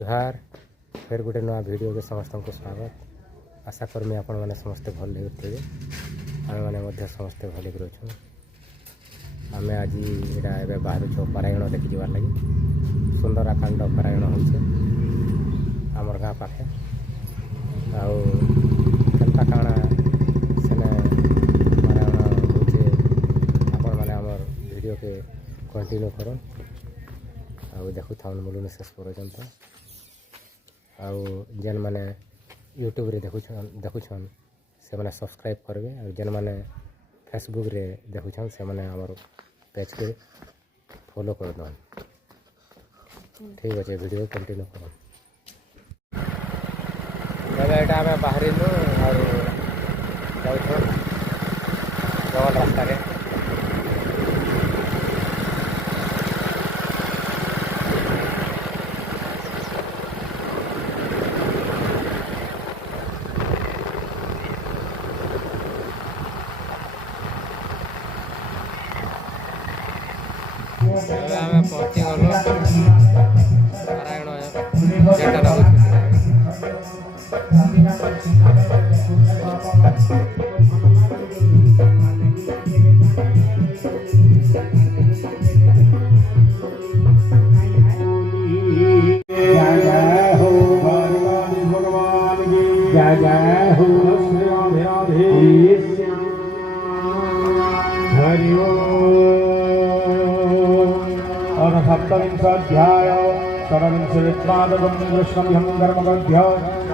जुहार फिर गोटे नुआ वीडियो के समस्त को स्वागत। आशा करमी आपण मैंने समस्ते भल थे आम मैंने समस्ते भल अच्छु। आम आज यहाँ बाहर परायण देखी जबार लगी सुंदराकांड परायण होमर गाँ पाखे आंता काଣା सेने परायण होचे आपण मैंने आमर वीडियो के कंटिन्यू कर देखु था बोलून शेष पर्यंत जेन मैंने यूट्यूब रे देखुछन से मैंने सब्सक्राइब करबे और जेन मैंने फेसबुक रे देखुछन से मैंने आमर पेज के फॉलो कर दन। ठीक अच्छे वीडियो कंटिन्यू कर आम बाहर और जाऊँ रास्ता रे आम पहुँची गलु नारायण जेटा सप्तविंशाध्याय षड्विंशतिपादकं कृष्णं कर्मगद्य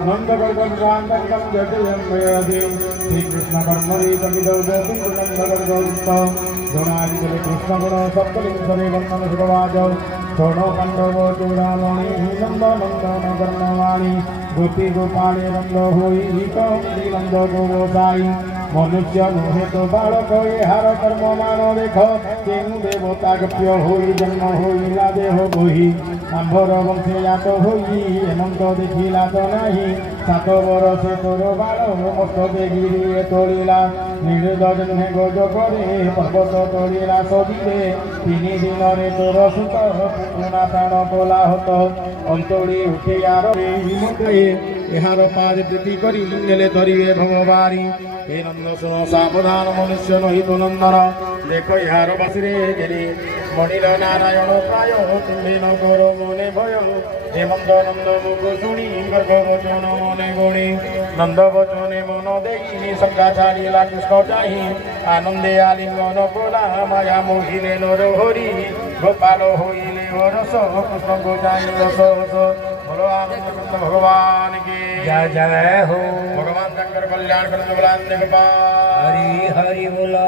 नन्दकल्पकान्तकं जयति श्रीकृष्णकर्मरीतमिदौ गोपिन्दगर्गोत्तम गुणादिजले कृष्णगुण सप्तविंशति वर्णनसुरवाच षोडखण्डवो चूडामणि नन्दनन्दनकर्णवाणि गोपी गोपाले नन्दो होई श्रीनन्द गोगोसाई मनुष्य नुहे तो बालक हार कर्म मान देख केनु देवता गप्य होई जन्म होइला देह बोही आंभर वंशे जात होई हेमंत देखिला तो नाही 7 बरसे तोर बाल मस्तके गिरिए तोड़िला निर्दजन्हे गज करे पर्वत तोड़िला सदिरे 3 दिन रे तोर सुत पुना प्राण कोला हत अंतड़ी उठे यार हिमते एहार पाद प्रीति करी नेले धरिवे भगवारी हे नंद सुनो सावधान मनुष्य नही तो नंदन देख यार बसरे गेली मणिल नारायण प्राय तुम्हें न करो मने भय हेमंत नंद मुख शुणी गर्भ वचन मने गुणी नंद वचने मन देई शंका छाड़िला कृष्ण चाही आनंदे आलिंगन कोला माया मोहिले नर हरि गोपाल होइले हरस कृष्ण को चाही रस बोलो आनंद भगवान की जय जय हो। भगवान शंकर कल्याण करने वाला हरि हरि बोला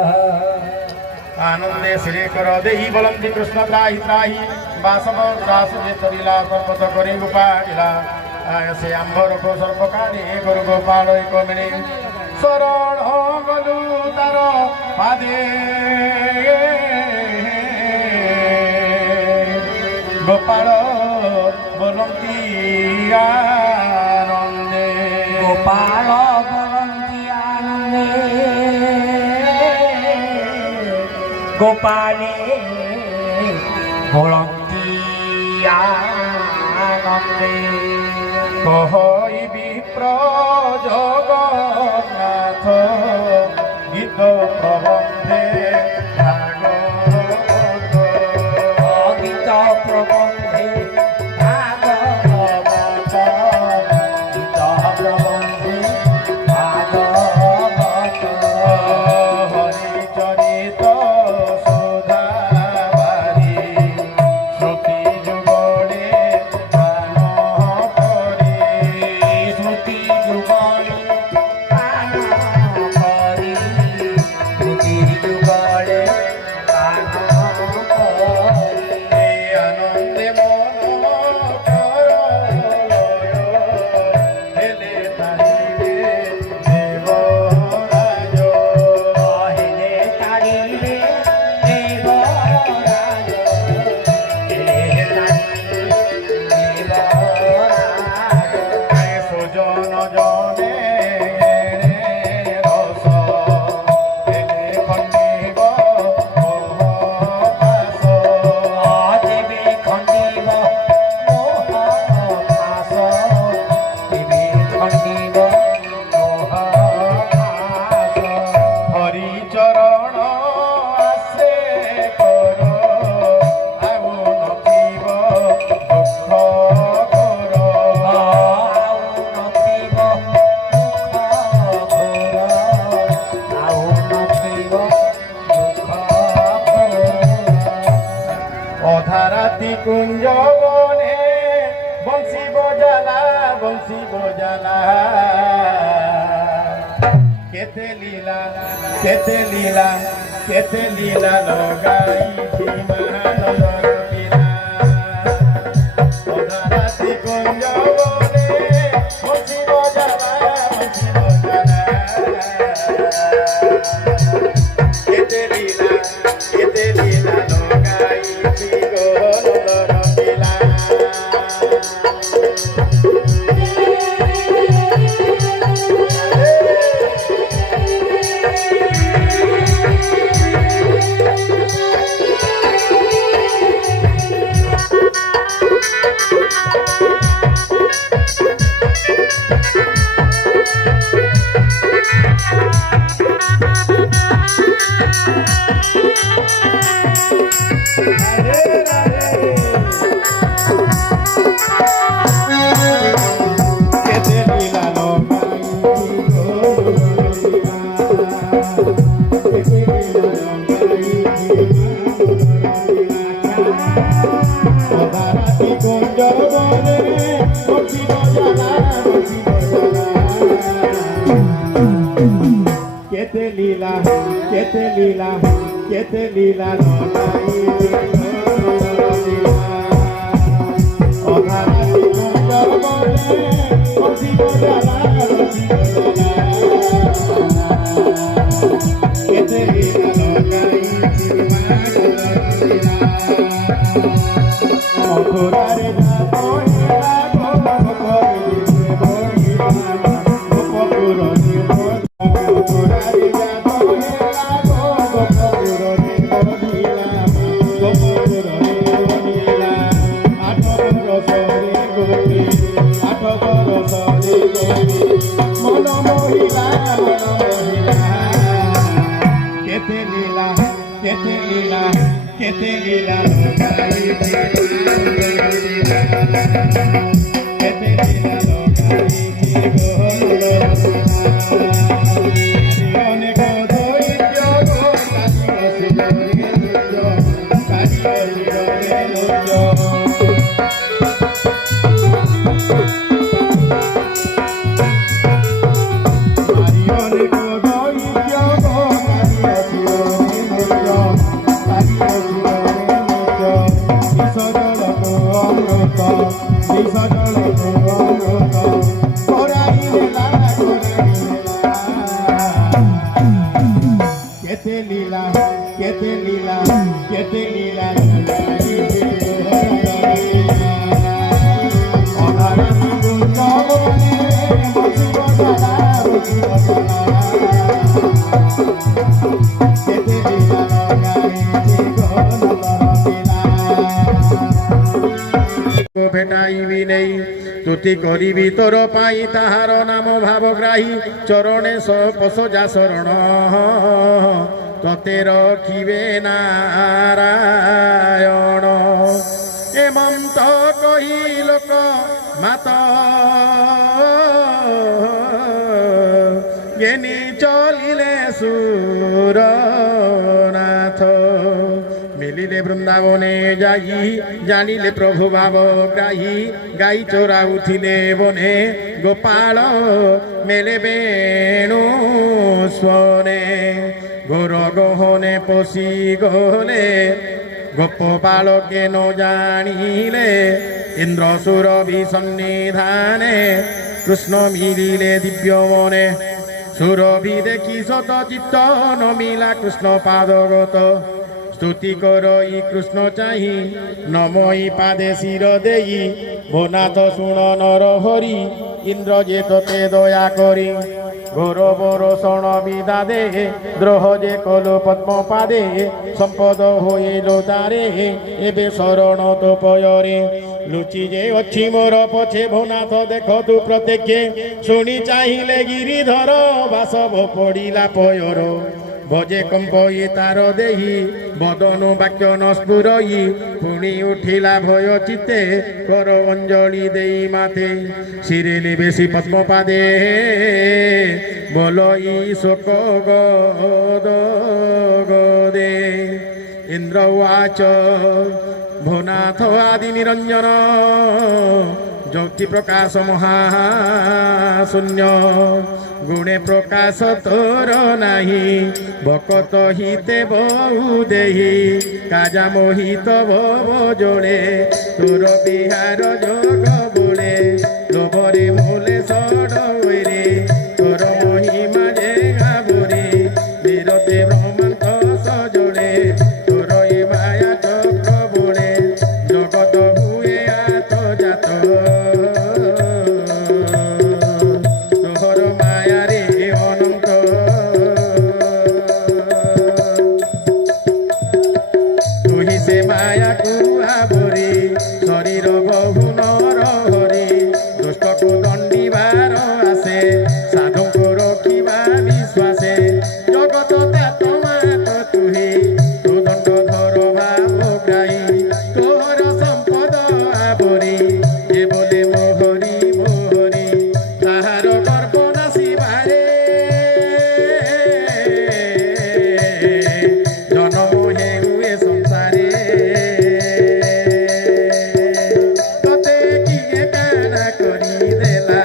आनंदे श्री कर देही बलंती कृष्ण त्राही त्राही बासव रास जे तरिला सर्पत करे गोपाला से आंबर को सर्पकारे गुरु गोपाल एक मिले शरण गलु तार पादे गोपाल बलंती आनंदे गोपाल बलंती आनंदे गोपाले बलंती आनंदे कहई विप्र जगन्नाथ गीत प्रबंधे गीत प्रबंधे भागवत गीत प्रबंधे भागवत हरिचरित सुधाबारी श्रुति जुगड़े गान करे श्रुति বংশী বজালা বংশী বজালা কেতে লীলা কেতে লীলা কেতে লীলা লগাইছি মহানন্দর লীলা অধারাতি কুঞ্জ বনে বংশী বজালা বংশী বজালা কেতে লীলা লগাইছি গো নন্দর লীলা কেতে লীলা কেতে লীলা কেতে লীলা অধারাতি কুঞ্জ বনে বংশী বজালা বংশী বজালা কেতে লীলা লগাইছি মহানন্দর লীলা মথুরারে কেতে লীলা কেতে লীলা লগাইছি কেতে লীলা লগাইছি গো অনেক দৈত্য গো কেতে লীলা কেতে লীলা কেতে লীলা অধারাতি কুঞ্জ বনে বংশী বজালা বংশী বজালা কেতে লীলা লগাইছি গো নন্দর লীলা ভেটাইবি নেই তুতি করিবি তোর পাই তাহার নাম ভাবগ্রাহী চরণে পশজা শরণ ততে রখিবে নারায়ণ এমন্ত কহি লোক মাত জ্ঞানী চলিলে সুরনাথ মিলিলে বৃন্দাবনে যাই জানিলে প্রভু ভাব গ্রাহী গাই চোরা উঠিলে বনে গোপাল মেলে বেণু স্বনে ঘোর গহনে পশি গলে গোপালকে ন জানিলে ইন্দ্র সুরভি সন্নিধানে কৃষ্ণ মিলিলে দিব্য মনে সুরভি দেখি শত চিত্ত নমিলা কৃষ্ণ পাদগত স্তুতি করই কৃষ্ণ চাহি নমই পাদে শির দেই ভোনাথ শুণ নর হরি ইন্দ্র যে তোতে দয়া করি ঘোর বরষণ বিদা দে দ্রোহ যে কল পদ্ম পাদে সম্পদ হইল তারে এবে শরণ তো পয়রে লুচি যে অছি মোর পছে ভোনাথ দেখ তু প্রত্যেকে শুনি চাহিলে গিরিধর বাসব পড়িলা পয়র ভজে কম্পই তার দেহি বদনু বাক্য নস্ফুরই পুଣି উঠিলা ভয় চিত্তে কর অঞ্জলি দেই মাতে শিরিলি বেশি পদ্মপাদে বলই শোক গদ গদে ইন্দ্র উচ ভুনাথ আদি নিরঞ্জন জ্যোতি প্রকাশ মহাশূন্য গুণে প্রকাশ তোর নাহি বকত হিতে বহু দেহি কাজা মোহিত ভব জোড়ে তোর বিহার যোগ বলে লোভরে মূলে সড়রে তোর মহিমা যে গাবরে বিরতে ব্রহ্মান্ত সজোড়ে তোর এ মায়া চক্র বলে জগত হুয়ে আত জাত তোর মায়ারে অনন্ত তুহি সে মায়া কুয়াবরে শরীর বহু নর হরে দুষ্টকু দণ্ডিবার আসে সাধুଙ୍କୁ রখিবা বিশ্বাসে জগত তাতমাত তুহি তু দণ্ড ধর ভাব গাই তোর সম্পদ আবরি যে বলে মোহরি মোহরি তাহার গর্ব নাসিবারে জনম হেউয়ে সংসারে তোতে কিয়ে কানা করি দেলা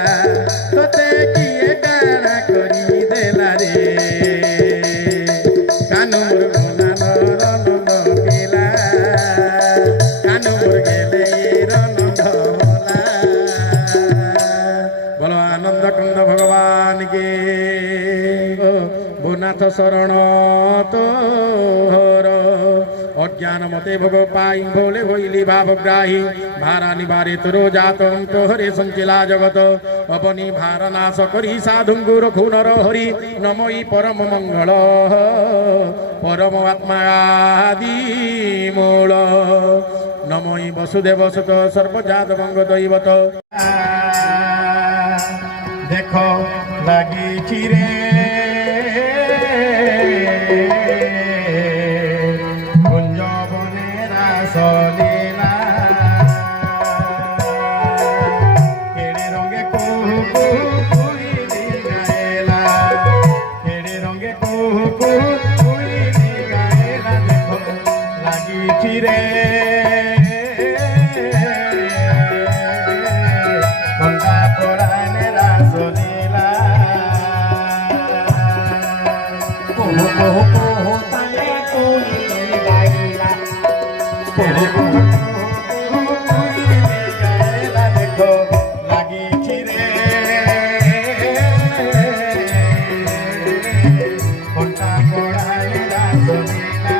তোতে কিয়ে কানা করি দেলা রে কানু মোর গুণান রন নকিলা কানু মোর গেলে রনন্দ হলা বলো আনন্দ কন্দ ভগবান কে ভূনাথ শরণ তোর অজ্ঞান মতে ভোগ পাই ভোলে হইলি ভাবগ্রাহী ভারা নিবারে তোর জাতম তোহরে সঞ্চিলা জগত অপনি ভার নাশ করি সাধুঙ্গু রঘু নর হরি নমই পরম মঙ্গল পরম আত্মা আদি মূল নমই বসুদেব সুত সর্বজাত বঙ্গ দৈবত দেখো লাগিছি রে কুঞ্জ বনের আসলীলা কেড়ে রঙে কুহু কুহু কুইলি গায়েলা কেড়ে রঙে কুহু কুহু কুইলি গায়েলা দেখো লাগিছি রে কন্যা পরাণের আসলীলা কুহু কুহু কুহু তালে কুইলি গাইলা কুহু কুহু দেখো লাগিছি রে কন্যা পরাণের আসলীলা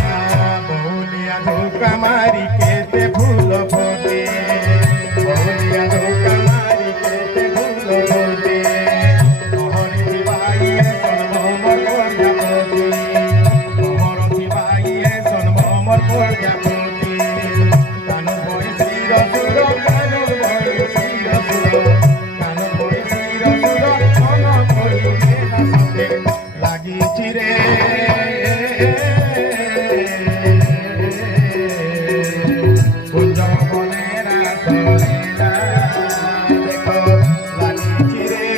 बहुलिया धोखा मारी केते फूल फोटे बहुलिया धोखा मारी केते फूल फोटे तोहरे दिवाइए सनमर प्रजापति तोहर दिवाइए सनमर प्रजापति कानुर बई शिर सुर कानुर बई शिर सुर कानुर बई शिर सुर मन কইলে না সতে লাগিছি রে কুঞ্জ বনের আসলীলা দেখো লাগিছি রে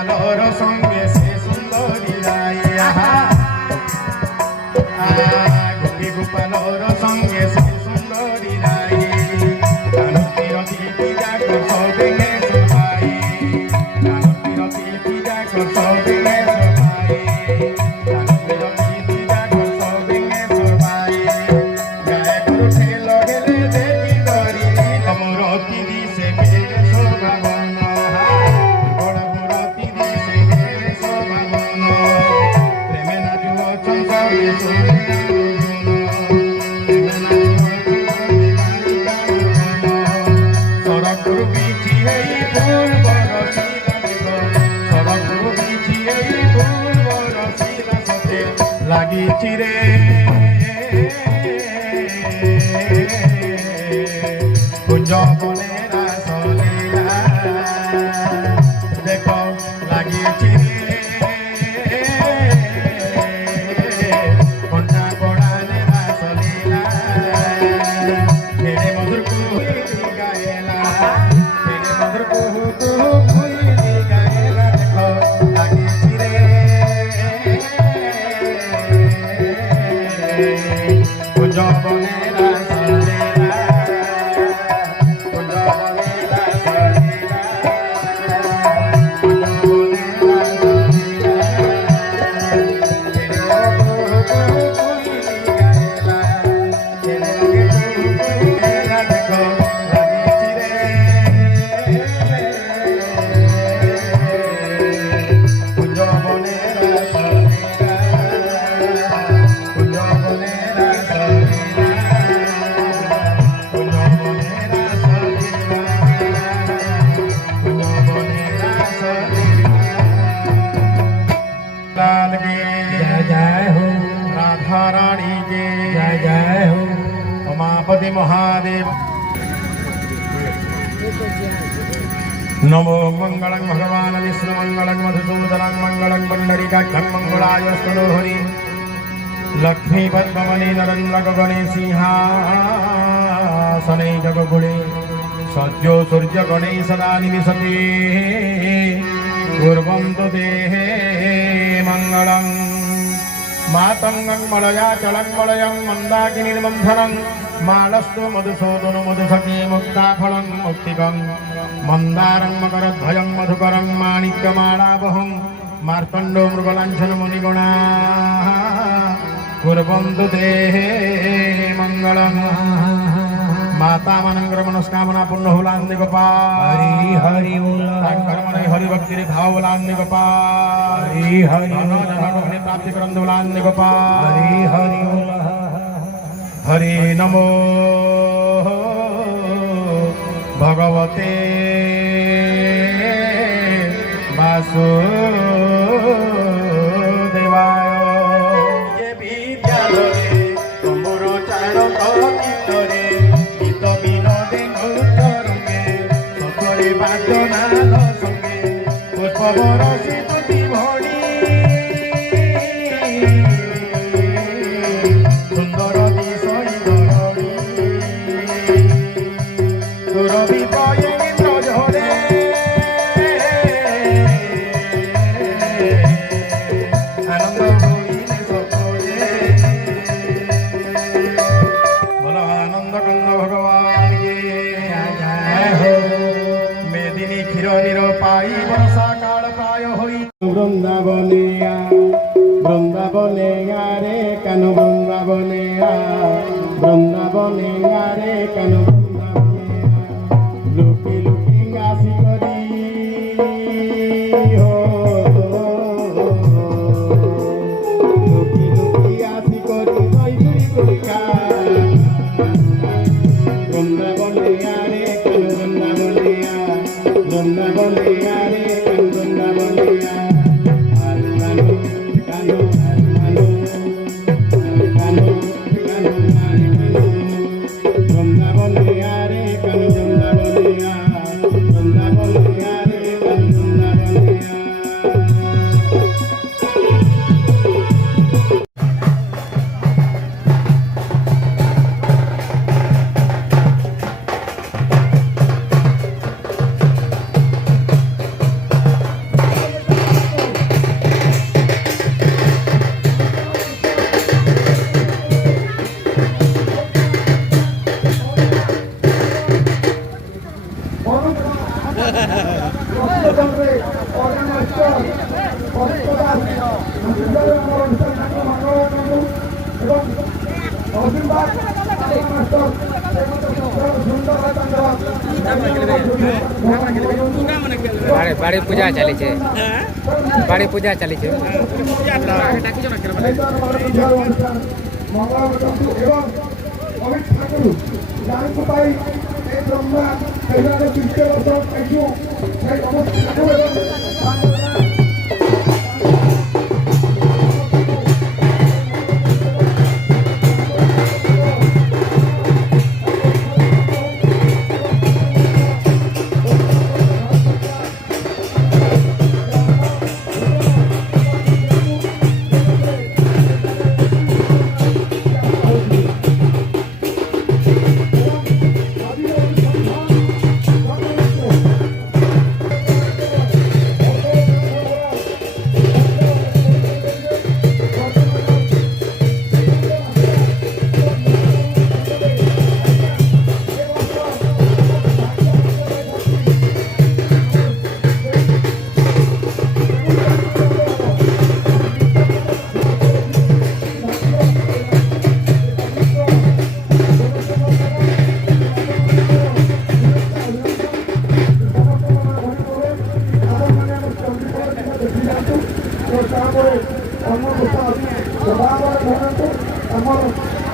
আলোর সঙ্গে সে সুন্দরী রাইয়া গোপী গোপালর সঙ্গে সে সুন্দরী রাই কানুতির দিদি যাক সবেগে সবাই কানুতির দিদি যাক সবেগে সবাই কানুতির দিদি যাক সবেগে সবাই গায়ে গুরু ঠেল গেলে দেখি করি তমর দিদি সে গেলে শোভাবন বড় বড় দিদি সে গেলে শোভাবন প্রেমে না যুব চঞ্চলে শুনে প্রেমে না যুব সড়কରୁ বিছি এই ফুল বরছিলা দেব সড়কରୁ বিছি এই ফুল বরছিলা সতে লাগিছি রে কুঞ্জ বনের আসলীলা দেখো ঘন্টা পড়ালে রাসলীলা মেরে মধুর কুহুই গায়েলা মেরে মধুর কুহু কুহু কুহুই গায়েলা দেখো লাগিছি রে কুঞ্জ বনে রাসলীলা কুঞ্জ বনে রাসলীলা কুঞ্জ বনে जय जय हो राधा रानी के जय जय हो उमापति महादेव नमो मंगलं भगवान विष्णु मंगलं मधुसूदनं मंगलं पुंडरीकाक्षं मंगलाय हरि लक्ष्मी पद्ममणि नरेन्द्र गगने सिंहासने जगगुणे सद्यो सूर्य गणे सदा निविशते कुर्वन्तु देहे मंगलं मातंगं मलयाचलं मलयं मन्दाकिनीर्बन्धनं मालस्तु मधुसूदन मधुसखी मुक्ताफलं मुक्तिकं मन्दारं मकरध्वजं मधुकरं माणिक्यमालावहं मार्तण्डो मृगलाञ्छन मुनिगुणा कुर्वन्तु देहे मंगलं माता मनंगर मनस्कामना पूर्ण होलांदे गोपाल हरि हरि बोल कर्मणे हरि भक्ति रे भाव होलांदे गोपाल हरि हरि जन जन प्राप्ति करंद होलांदे गोपाल हरि हरि बोल हरि नमो भगवते वासुदेवाय ये विद्यालये तुमर चारण कीर्तने गीत विनोदे नृत्यरंगे सतरे बादनाद संगे पुष्प बरसी तुति भणी सुंदर दिशई धरणी सुरभि पये इंद्र झरे आनंद होइले सकले बोलो आनंद कंद भगवान के जय हो मेदिनी क्षीर निर पाई वर्षा काल प्राय होई वृंदावने वृंदावने रे कानु वृंदावने वृंदावने रे कानु लुकी लुकी आसी करी हो लुकी लुकी आसी करी कई करी गुरिका वृंदावने रे कानु वृंदावने वृंदावने रे कानु वृंदावने कानु कानु कानु कानु वृंदावने रे कानु वृंदावने वृंदावने रे कानु वृंदावने বাড়ি পূজা চালিছে বাড়ি পূজা চালিছে ତାପରେ ଅନ୍ୟ କଥା ସଦାବେଳେ ଧରନ୍ତୁ ଆମର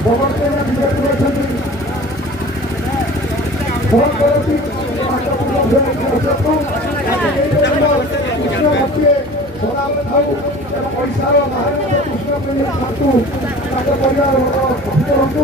ଭଗବାନ ବିଜେପି ଅଛନ୍ତି ଫୋନ କରନ୍ତି ତାଙ୍କ ସଦାବେଳେ ଥାଉ ଏବଂ ଓଡ଼ିଶାର ବାହାରେ କୃଷ୍ଣ ପ୍ରେମୀ ଥାନ୍ତୁ ତାଙ୍କ ପରିବାର କରନ୍ତୁ।